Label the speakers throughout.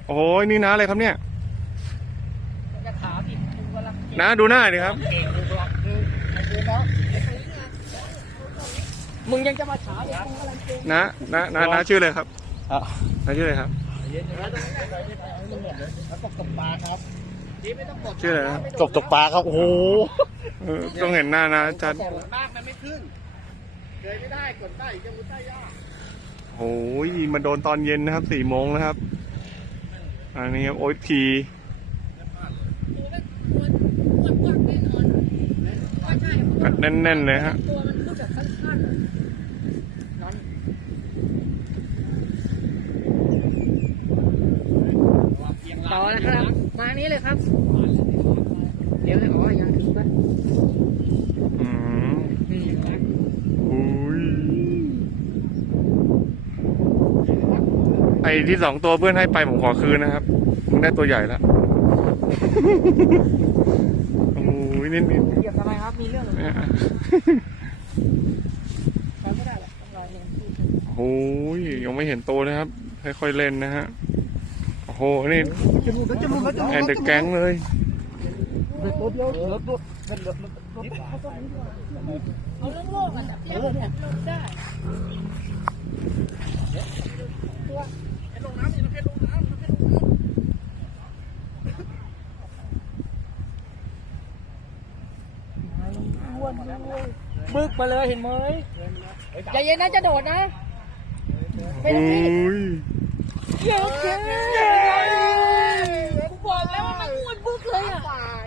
Speaker 1: โอ้ยนี่น้าอะไรครับเนี่ย
Speaker 2: จะถามอีกกูกำลัง
Speaker 1: น้าดูหน้าดิครับ
Speaker 2: เก่งกูกำลังมึงยังจะมาถามอีกกูกำลังเก่ง
Speaker 1: น้าชื่ออะไรครับน้าชื่ออะไรครับ
Speaker 2: แล้วตกปลาครับนี่ไม่ต้องกด
Speaker 1: ชื่ออะไรครับ
Speaker 3: ตกปลาครับโอ้โห
Speaker 1: ต้องเห็นหน้านะชัด
Speaker 2: กดมากมันไม่ขึ้นเดินไม่ได้กดได้จะมุดได้ยาก
Speaker 1: โอ้ยมาโดนตอนเย็นนะครับ4 โมงนะครับอันนี้ครับโอ๊ตทีแน่นๆเลยฮะ
Speaker 2: ตัวมันพูดแบบสั้นๆนั้นต่อแล้วครับมานี้เลยครับเดี๋ยวอ๋อยังถึงปะ
Speaker 1: อืม
Speaker 2: นี่ครับ
Speaker 1: อุ้ยไอ้ที่2 ตัวเพื่อนให้ไปผมขอคืนนะครับมึงได้ตัวใหญ่แล้วโอ้ยนี่
Speaker 2: เหยียบทำไมครับมีเรื่องอะไรทำไม่ได้หรอกต้องรอเงินที่
Speaker 1: โอ้ยยังไม่เห็นโตนะครับค่อยๆเล่นนะฮะโอ้โหนี่
Speaker 2: จะมุดจะมุด
Speaker 1: แอนเดอร์แก๊งเลย
Speaker 2: เหลือตัวเดียวเหลือตัวเอาเรื่องโลกกันแบบนี้ลงได้ตัวให้ลงน้ำนี่ให้ลงน้ำให้ลงน้ำบึกมาเลยเห็นไหมอย่าเย็นนะจะโดดนะไม่
Speaker 1: โอ้
Speaker 2: ต้องรีบ
Speaker 1: ย
Speaker 2: เยอะเกินกูบอกแล้วว่ามันอ้วนบึกเลยอ่ะ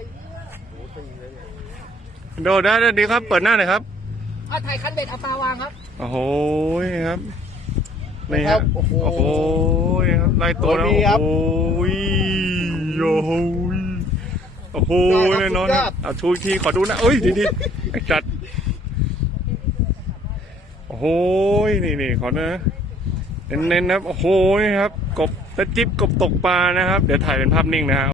Speaker 1: โดดได้ดีครับ เปิดหน้าหน่อยครับ
Speaker 2: เอาถ่ายคันเบ็ดเอาปลาวางครับ
Speaker 1: โอ้โหครับนี่ครับโอ้โหครับไล่ตัวแล้วโอ้โหโอ้โหโอ้โหแน่นอนครับเอาชูอีกทีขอดูนะเอ้ยดีๆไอ้จัดโอ้โหนี่ขอนะเน้นๆนะครับโอ้โหครับกบตะจิ๊บกบตกปลานะครับเดี๋ยวถ่ายเป็นภาพนิ่งนะฮะ